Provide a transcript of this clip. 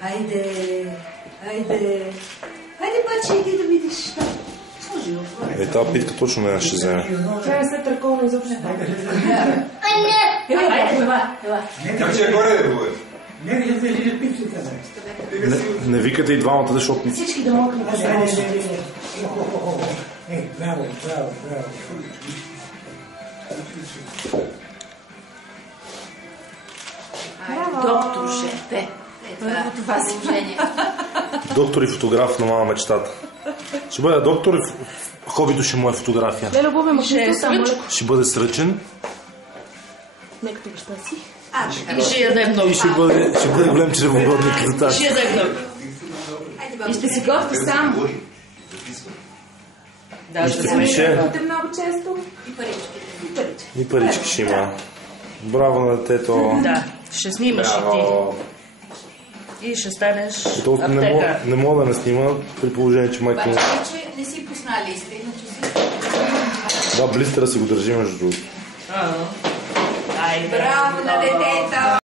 Хайде, бачи, иди да видиш. Тази питка точно не ще вземе. Тя не се търкова изобщо. Хайде, ела. Как ще е горе да бъде? Не викате и двамата, защото... Всички да могат да кажат. Браво. Доктор Шефе. Това служение. Доктор и фотограф на мама мечтата. Ще бъде доктор и хобито ще му е фотография. Лело, Бобе, Ще бъде сръчен. Нека ти баща си. И ще яде много. И ще бъде голем чревоугодник за тази. Ще яде много. И ще си готви сам. И ще пише. Много често. И парички ще има. Браво на детето. Да, ще снимаш и ти. И ще станеш аптекар. Не мога да не снима, при положение, че майка му... Обаче не си пусна листа, иначе си... Да, блистера си го държи между другото. Браво Браво на детето!